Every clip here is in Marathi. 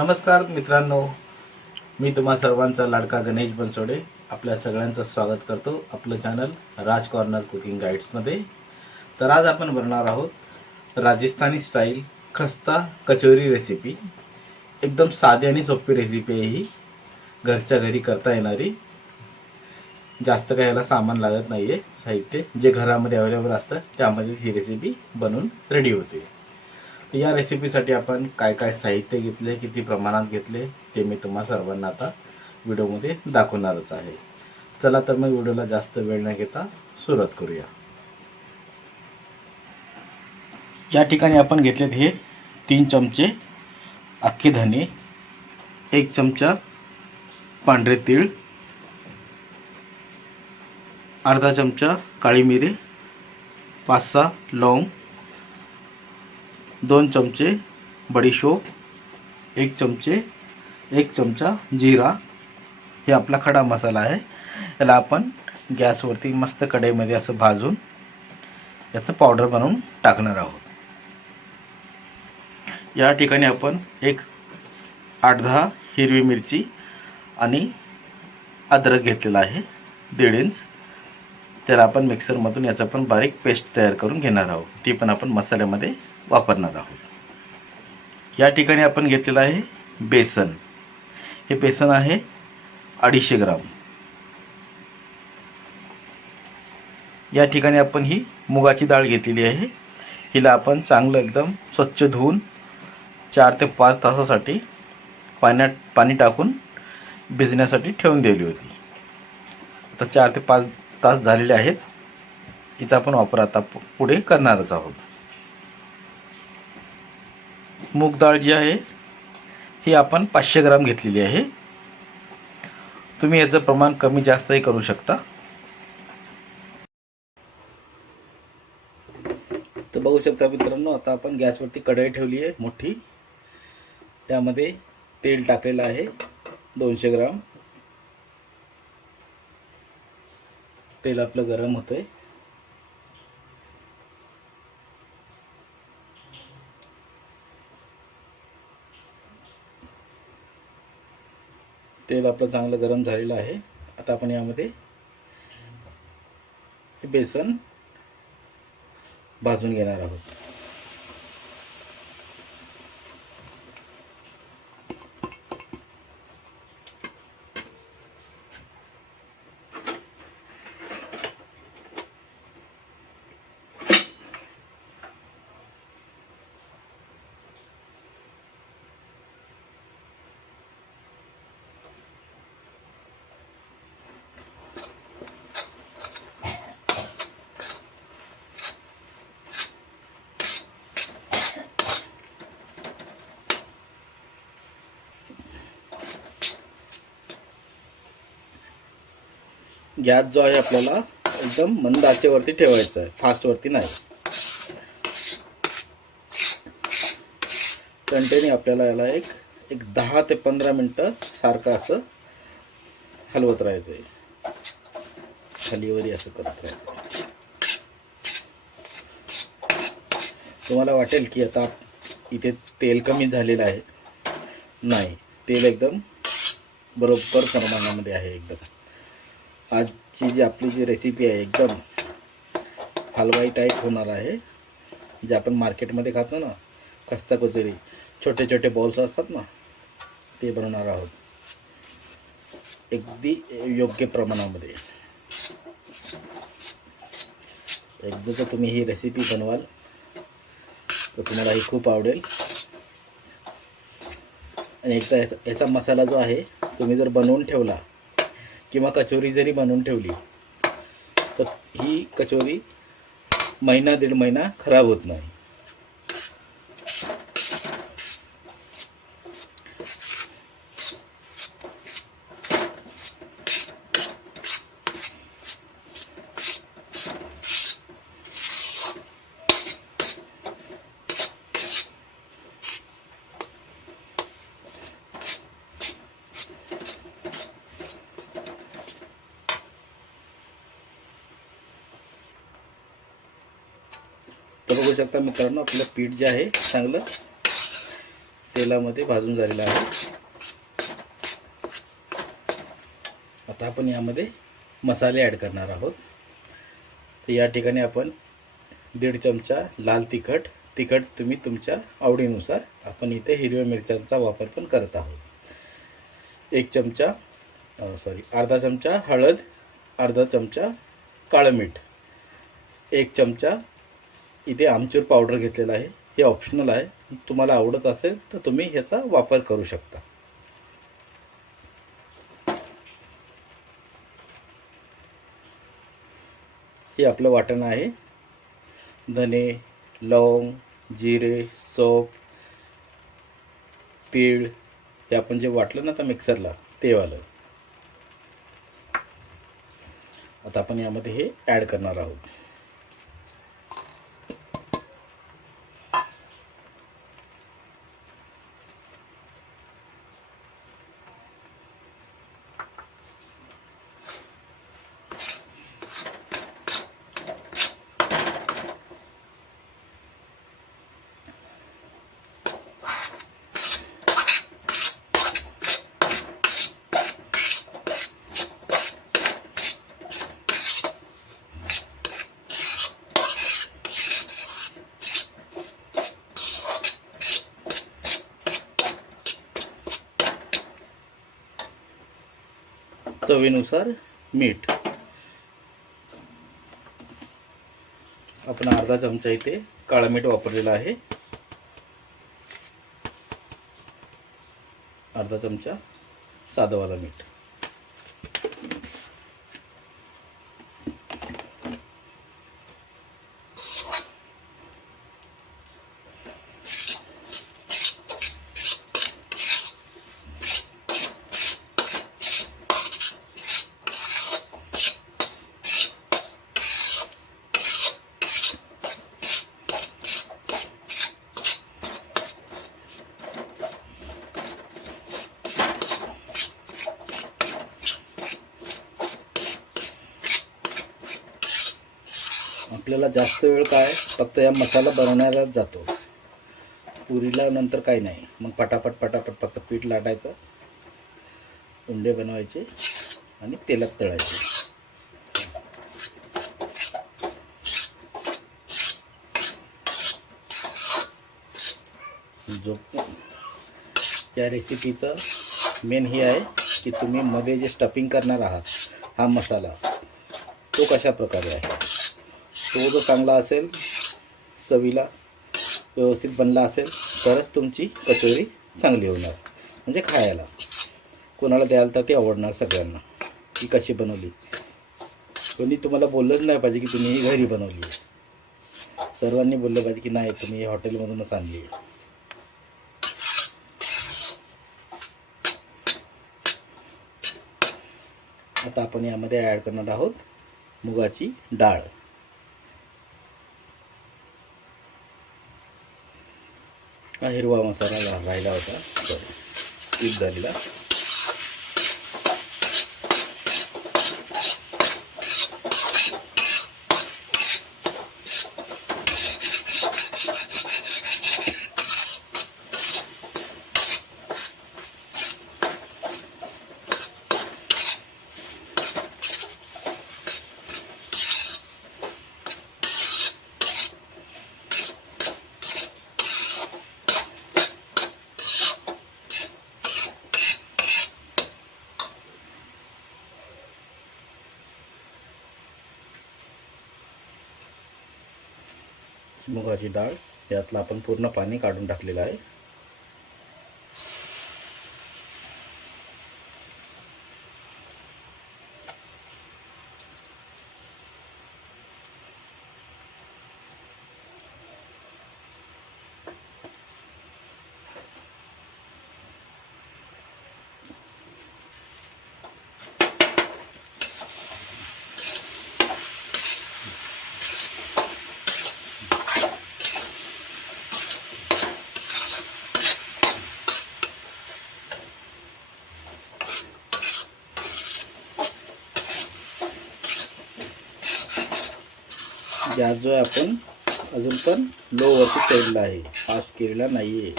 नमस्कार मित्रांनो. मी तुम्हा सर्वांचा लाडका गणेश बनसोडे. आपल्या सगळ्यांचं स्वागत करतो आपलं चॅनल राज कॉर्नर कुकिंग गाईड्समध्ये तर आज आपण बनणार आहोत राजस्थानी स्टाईल खस्ता कचोरी रेसिपी एकदम साधी आणि सोपी रेसिपी आहे ही. घरच्या घरी करता येणारी. जास्त काही याला सामान लागत नाही आहे साहित्य. जे घरामध्ये अवेलेबल असतं त्यामध्येच ही रेसिपी बनवून रेडी होते. या रेसिपीसाठी आपण काय काय साहित्य घेतले किती प्रमाणात घेतले ते मी तुम्हा सर्वांना आता व्हिडिओमध्ये दाखवणारच आहे. चला तर मग व्हिडिओला जास्त वेळ न घेता सुरुवात करूया. या ठिकाणी आपण घेतलेत हे तीन चमचे अख्खे धने एक चमचा पांढरे तीळ अर्धा चमचा काळी मिरी पाच सहा लवंग दोन चमचे बडीशोप एक चमचे एक चमचा जिरा. हे आपला खडा मसाला आहे. याला आपण गॅसवरती मस्त कढईमध्ये असं भाजून याचं पावडर बनवून टाकणार आहोत. या ठिकाणी आपण एक आठ दहा हिरवी मिरची आणि अद्रक घेतलेला आहे. दीड इंच. त्याला आपण मिक्सरमधून याचा पण बारीक पेस्ट तयार करून घेणार आहोत. ती पण आपण मसाल्यामध्ये वापरणार आहोत. या ठिकाणी आपण घेतलेलं आहे बेसन. हे बेसन आहे अडीचशे ग्राम. या ठिकाणी आपण ही मुगाची डाळ घेतलेली आहे. हिला आपण चांगलं एकदम स्वच्छ धुवून चार ते पाच तासासाठी पाण्यात पाणी टाकून भिजण्यासाठी ठेवून दिली होती. आता चार ते पाच तास झालेले आहेत. हिचा आपण वापर आता पु- पुढे करणारच आहोत. मूग डाळ जी आहे ही आपण पाचशे ग्राम घेतलेली आहे. तुम्ही याचं प्रमाण कमी जास्तही करू शकता. तर बघू शकता मित्रांनो आता आपण गॅसवरती कढई ठेवली आहे मोठी. त्यामध्ये तेल टाकलेलं आहे दोनशे ग्राम. तेल आपलं गरम होतं आहे तेल आपलं चांगलं गरम झालेलं आहे. आता आपण यामध्ये हे बेसन भाजून घेणार आहोत. गॅस जो आहे आपल्याला एकदम मंद आचेवरती ठेवायचा आहे. फास्टवरती नाही. कंटिन्यू आपल्याला याला एक एक दहा ते पंधरा मिनटं सारखं असं हलवत राहायचं आहे. खालीवरी असं करत राहायचं तुम्हाला वाटेल की आता इथे तेल कमी झालेलं आहे. नाही तेल एकदम बरोबर प्रमाणामध्ये आहे एकदम. आजची जी आपली जी रेसिपी आहे एकदम हलवाई टाईप होणार आहे जे आपण मार्केटमध्ये खातो ना खस्ता कचोरी छोटे छोटे बॉल्स असतात ना ते बनवणार आहोत. अगदी योग्य प्रमाणामध्ये. एकदा जर तुम्ही ही रेसिपी बनवाल तर तुम्हाला ही खूप आवडेल. आणि एकदा याचा मसाला जो आहे तुम्ही जर बनवून ठेवला किंवा कचोरी जरी बनवून ठेवली तर ही कचोरी महिना दीड महिना खराब होत नाही. तर बघू शकता मित्रांनो आपलं पीठ जे आहे चांगलं तेलामध्ये भाजून झालेलं आहे. आता आपण यामध्ये मसाले ॲड करणार आहोत. तर या ठिकाणी आपण दीड चमचा लाल तिखट तिखट तुम्ही तुमच्या आवडीनुसार आपण इथे हिरव्या मिरच्यांचा वापर पण करत आहोत. एक चमचा सॉरी अर्धा चमचा हळद अर्धा चमचा काळं मीठ एक चमचा इथे आमचूर पावडर घेतलेला आहे. हे ऑप्शनल आहे. तुम्हाला आवडत असेल तर तुम्ही ह्याचा वापर करू शकता. हे आपलं वाटण आहे. धने लवंग जिरे सोप तीळ हे आपण जे वाटलं ना आता मिक्सरला ते वालं आता आपण यामध्ये हे ॲड करणार आहोत. चवीनुसार मीठ. आपण अर्धा चमचा इथे काळं मीठ वापरलेलं आहे. अर्धा चमचा साधंवाला मीठ. आपल्याला जास्त वेळ काय? फक्त या मसाला बनवण्यालाच जातो. पुरीला नंतर काही नाही. मग पटापट पटापट फक्त पीठ लाटायचं उंडे बनवायचे आणि तेलात तळायचे. जो या रेसिपीचं मेन हे आहे की तुम्ही मध्ये जे स्टफिंग करणार आहात हा मसाला तो कशा प्रकारे आहे? तो जर चांगला असेल चवीला व्यवस्थित बनला असेल तरच तुमची कचोरी चांगली होणार. म्हणजे खायला. कोणाला द्याल तर ती आवडणार सगळ्यांना. की कशी बनवली? कोणी तुम्हाला बोललंच नाही पाहिजे की तुम्ही ही घरी बनवली आहे. सर्वांनी बोललं पाहिजे की नाही तुम्ही हॉटेलमधूनच आणली आहे. आता आपण यामध्ये ॲड करणार आहोत मुगाची डाळ. हा हिरवा मसाला रा- राहिला होता. सॉरी झालेला. मुगाची डाळ यातलं आपण पूर्ण पाणी काढून टाकलेलं आहे. गॅस जो आहे आपण अजून पण लो केलेला आहे. फास्ट केलेला नाही आहे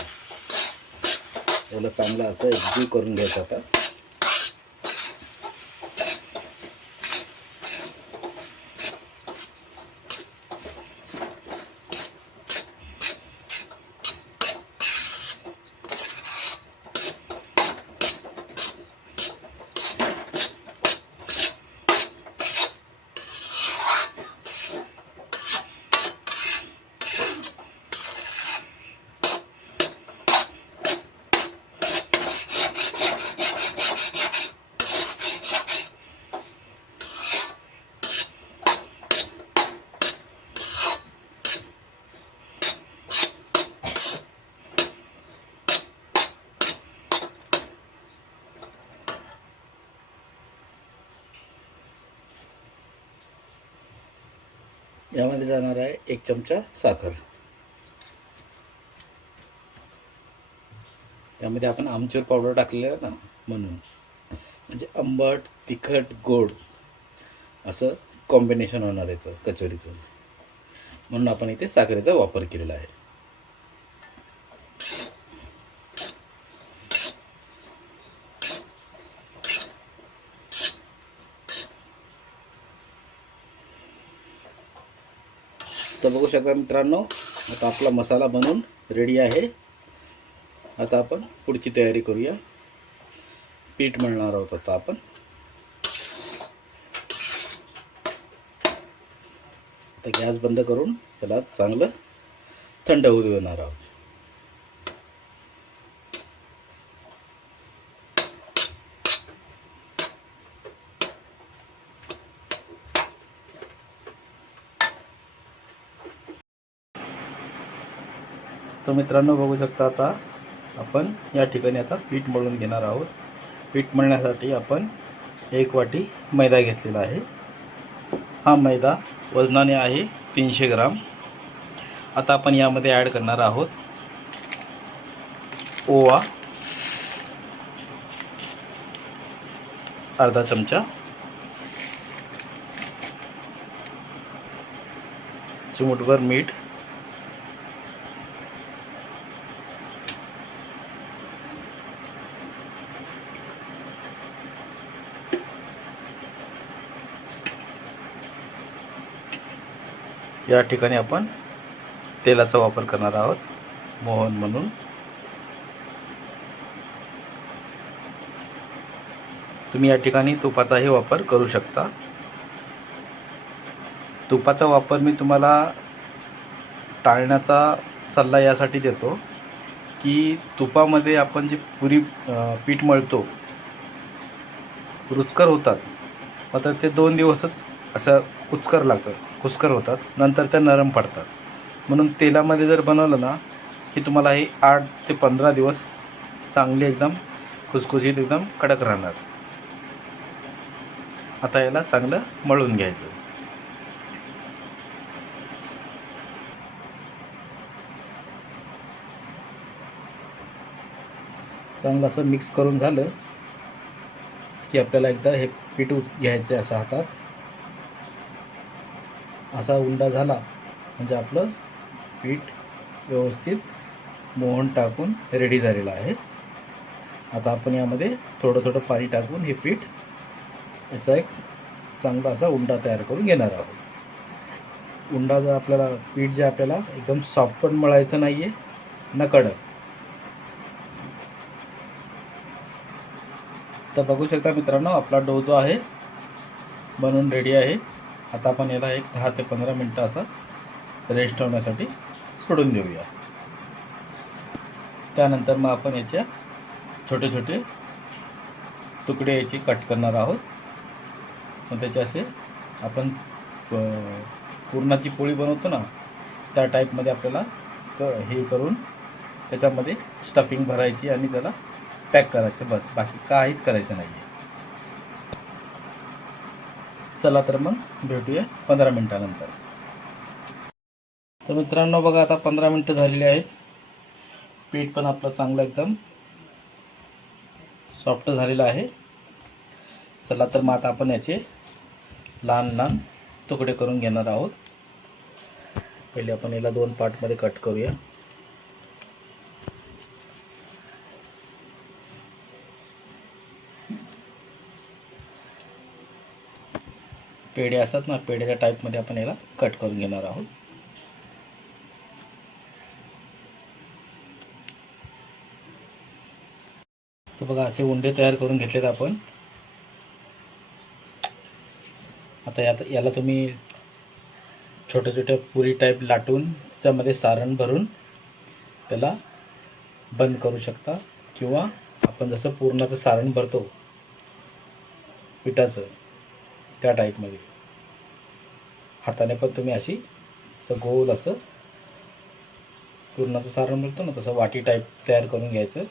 याला चांगलं असं एकजीव करून घ्यायचं आता यामध्ये जाणार आहे एक चमचा साखर. त्यामध्ये आपण आमचूर पावडर टाकलेलं आहे ना म्हणून. म्हणजे आंबट तिखट गोड असं कॉम्बिनेशन होणार याचं कचोरीचं. म्हणून आपण इथे साखरेचा वापर केलेला आहे तर बघू शकता मित्रांनो. आता आपला मसाला बनवून रेडी आहे. आता आपण पुढची तयारी करूया. पीठ मळणार आहोत आता आपण. आता गॅस बंद करून त्याला चांगलं थंड होऊ देणार आहोत. तर मित्रांनो बघू शकता आता आपण या ठिकाणी आता पीठ मळून घेणार आहोत. पीठ मळण्यासाठी आपण एक वाटी मैदा घेतलेला आहे. हा मैदा वजनाने आहे तीनशे ग्राम. आता आपण यामध्ये ॲड करणार आहोत ओवा अर्धा चमचा चिमूटभर मीठ या ठिकाणी आपण तेलाचा वापर करणार आहोत. मोहन म्हणून. तुम्ही या ठिकाणी तुपाचाही वापर करू शकता. तुपाचा वापर मी तुम्हाला टाळण्याचा सल्ला यासाठी देतो की तुपामध्ये आपण जे पुरी पीठ मळतो रुचकर होतात. मात्र ते दोन दिवसच असं कुचकर लागतं. कुस्कर होतात नंतर त्या नरम पडतात. म्हणून तेलामध्ये जर बनवलं ना की तुम्हाला हे आठ ते पंधरा दिवस चांगली एकदम खुसखुशीत एकदम कडक राहणार. आता याला चांगलं मळून घ्यायचं. चांगलं असं मिक्स करून झालं की आपल्याला एकदा हे पीठ घ्यायचं आहे असं हातात. असा उंडा झाला. म्हणजे आपलं पीठ व्यवस्थित मोहन टाकून रेडी झालेलं आहे. आता आपण यामध्ये थोडं थोडं पाणी टाकून हे पीठ याचा एक चांगला असा उंडा तयार करून घेणार आहोत. उंडा जर आपल्याला पीठ जे आपल्याला एकदम सॉफ्ट पण मळायचं नाही आहे न कडक. तर बघू शकता मित्रांनो आपला डो जो आहे बनवून रेडी आहे. आता आपण याला एक दहा ते पंधरा मिनटं असा रेस्ट होण्यासाठी सोडून देऊया. त्यानंतर मग आपण याच्या छोटे छोटे तुकडे याचे कट करणार आहोत. मग त्याचे असे आपण पुरणाची पोळी बनवतो ना त्या टाईपमध्ये आपल्याला क हे करून त्याच्यामध्ये स्टफिंग भरायची आणि त्याला पॅक करायचं. बस बाकी काहीच करायचं नाही चला तर मग भेटूया पंधरा मिनटानंतर. तर मित्रांनो बघा आता पंधरा मिनटं झालेली आहेत. पीठ पण आपलं चांगलं एकदम सॉफ्ट झालेलं आहे. चला तर मग आता आपण याचे लहान लहान तुकडे करून घेणार आहोत. पहिले आपण याला दोन पार्टमध्ये कट करूया. पेढे असतात ना पेढ्याच्या टाईपमध्ये आपण याला कट करून घेणार आहोत. तर बघा असे उंडे तयार करून घेतलेत आपण. आता यात याला तुम्ही छोट्या छोट्या पुरी टाईप लाटून त्यामध्ये सारण भरून त्याला बंद करू शकता. किंवा आपण जसं पूर्णाचं सारण भरतो पिठाचं त्या टाईपमध्ये हाताने पण तुम्ही अशी गोल असं पूर्णाचं सारण मिळतं ना तसं वाटी टाईप तयार करून घ्यायचं.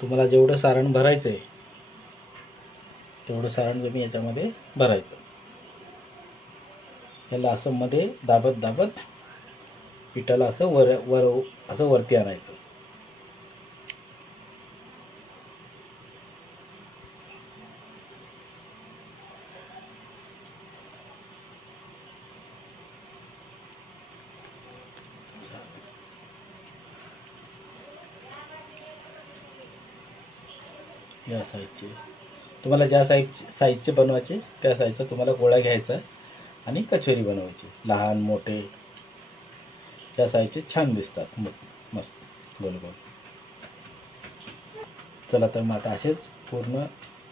तुम्हाला जेवढं सारण भरायचं आहे तेवढं सारण तुम्ही याच्यामध्ये भरायचं. याला असं मध्ये दाबत दाबत पिठाला असं वर वर असं वरती आणायचं. या साईजचे तुम्हाला ज्या साईज साईजचे बनवायचे त्या साईजचा तुम्हाला गोळा घ्यायचा आणि कचोरी बनवायची. लहान मोठे. त्या साईजचे छान दिसतात. मग मस्त गोल गोल. चला तर मग आता असेच पूर्ण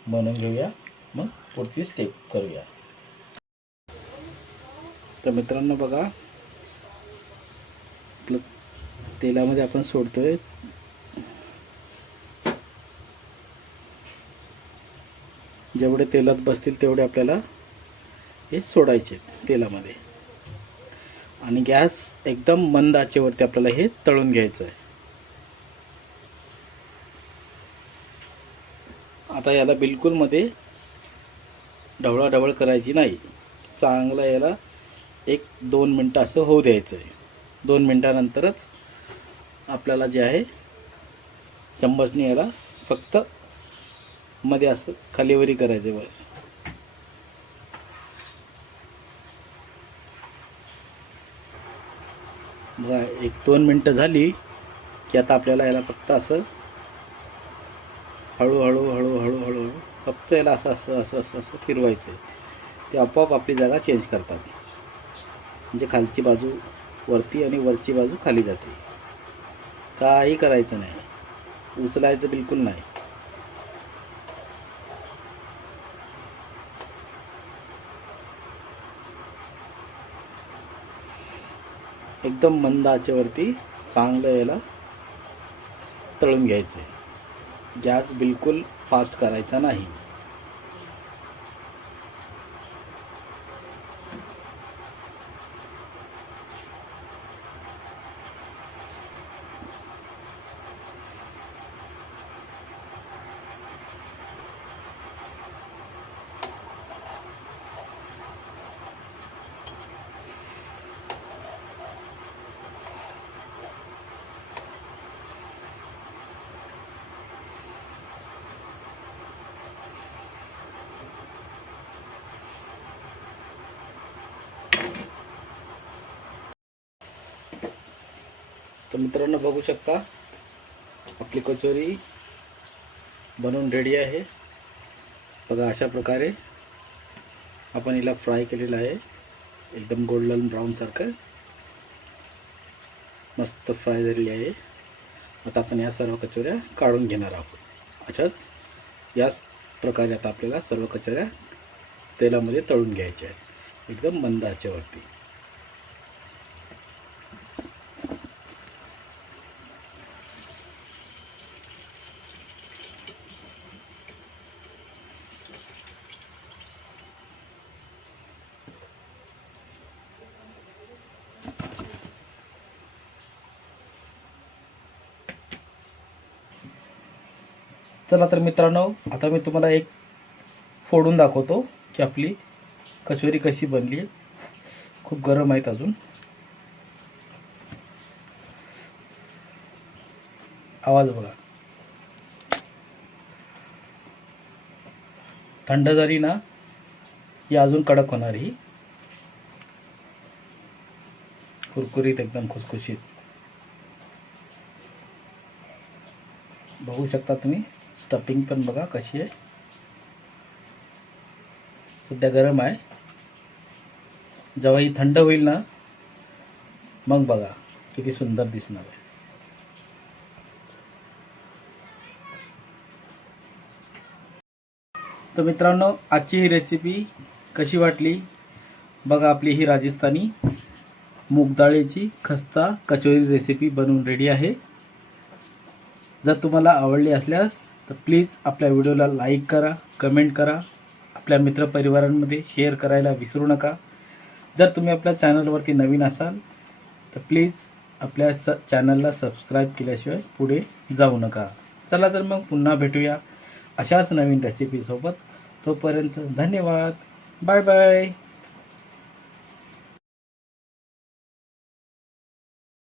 बनवून घेऊया. मग पुढची स्टेप करूया. तर मित्रांनो बघा आपलं तेलामध्ये आपण सोडतोय. जेवढे तेलात बसतील तेवढे आपल्याला हे सोडायचे तेलामध्ये. आणि गॅस एकदम मंद आचेवरती आपल्याला हे तळून घ्यायचं आहे. आता याला बिलकुलमध्ये ढवळाढवळ करायची नाही. चांगला याला एक दोन मिनटं असं होऊ द्यायचं आहे. दोन मिनटानंतरच आपल्याला जे आहे चम्मचने याला फक्त मध्ये असं खालीवरी करायचं बस. बघा एक दोन मिनटं झाली की आता आपल्याला याला फक्त असं हळूहळू हळूहळू हळूहळू फक्त याला असं असं असं असं असं फिरवायचं आहे ते आपोआप आपली जागा चेंज करतात. म्हणजे खालची बाजू वरती आणि वरची बाजू खाली जाते. काही करायचं नाही. उचलायचं बिलकुल नाही. एकदम मंद आचेवरती चांगलं याला तळून घ्यायचं आहे गॅस बिलकुल फास्ट करायचा नाही. तर मित्रांनो बघू शकता आपली कचोरी बनवून रेडी आहे. बघा अशा प्रकारे आपण हिला फ्राय केलेलं आहे. एकदम गोल्डन ब्राऊनसारखं मस्त फ्राय झालेली आहे. आता आपण या सर्व कचोऱ्या काढून घेणार आहोत. अशाच याच प्रकारे आता आपल्याला सर्व कचोऱ्या तेलामध्ये तळून घ्यायच्या आहेत. एकदम मंद आचेवरती. चला तर मित्रांनो आता मी तुम्हाला एक फोडून दाखवतो की आपली कचोरी कशी बनली खूप गरम आहेत अजून. आवाज बघा. थंड झाली ना ही अजून कडक होणार ही कुरकुरीत एकदम खुसखुशीत. बघू शकता तुम्ही. स्टफिंग पण बघा कशी आहे. सध्या गरम आहे. जेव्हा ही थंड होईल ना मग बघा किती सुंदर दिसणार आहे. तर मित्रांनो आजची ही रेसिपी कशी वाटली? बघा आपली ही राजस्थानी मूगडाळीची खस्ता कचोरी रेसिपी बनवून रेडी आहे. जर तुम्हाला आवडली असल्यास तर प्लीज आपल्या व्हिडिओला लाईक करा कमेंट करा. आपल्या मित्रपरिवारांमध्ये शेअर करायला विसरू नका. जर तुम्ही आपल्या चॅनलवरती नवीन असाल तर प्लीज आपल्या स चॅनलला सबस्क्राईब केल्याशिवाय पुढे जाऊ नका. चला तर मग पुन्हा भेटूया अशाच नवीन रेसिपीसोबत तोपर्यंत धन्यवाद. Bye bye.